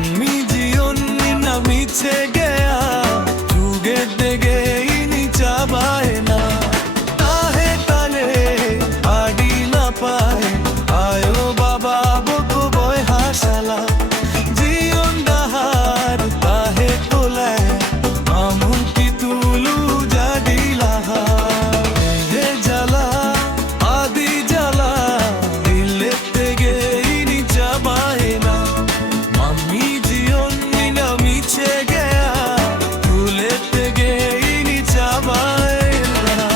Manmi jiyon ni na miche gaya Juge dege ini chabaye na Tahe tale adi na paye Ayo baba boku boy hasala Jiyon dahar tahe tolay Amun ki tulu jadi laha He jala adi jala Dile tege ini chabaye na Mami jiyon ni na miche gaya Tule tege ini chabaye na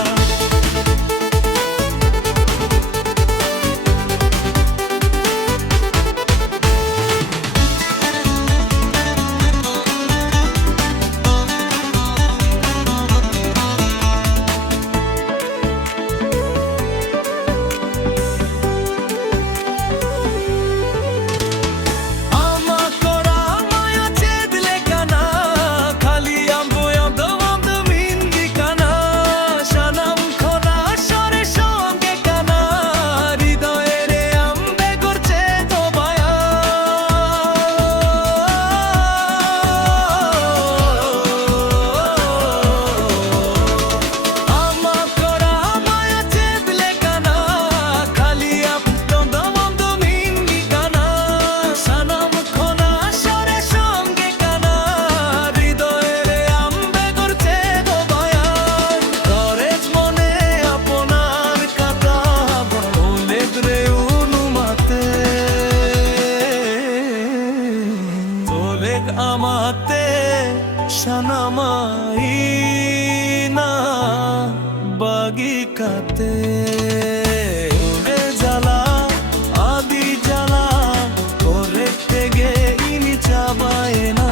amate shanamai na bagikate ure jala adi jala kore tege ini chabaye na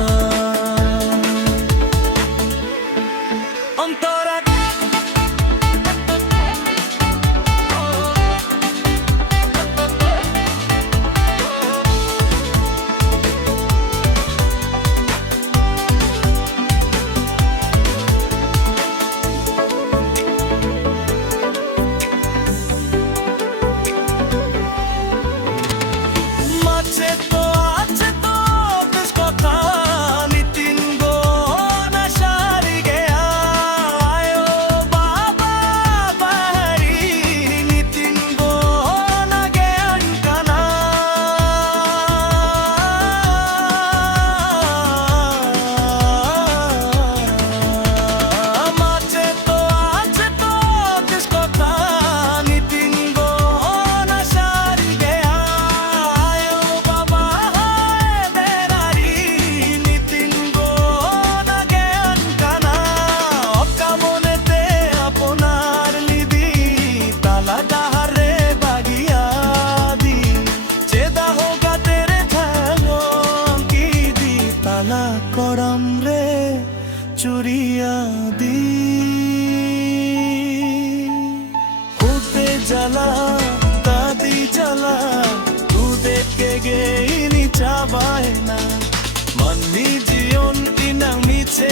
antara করম রে চুরিয়া দি খুদে জ্বালা দাদি জ্বালা তু দেখে গেইনি চাবায় না মাননি জীবন ইনাং মিছে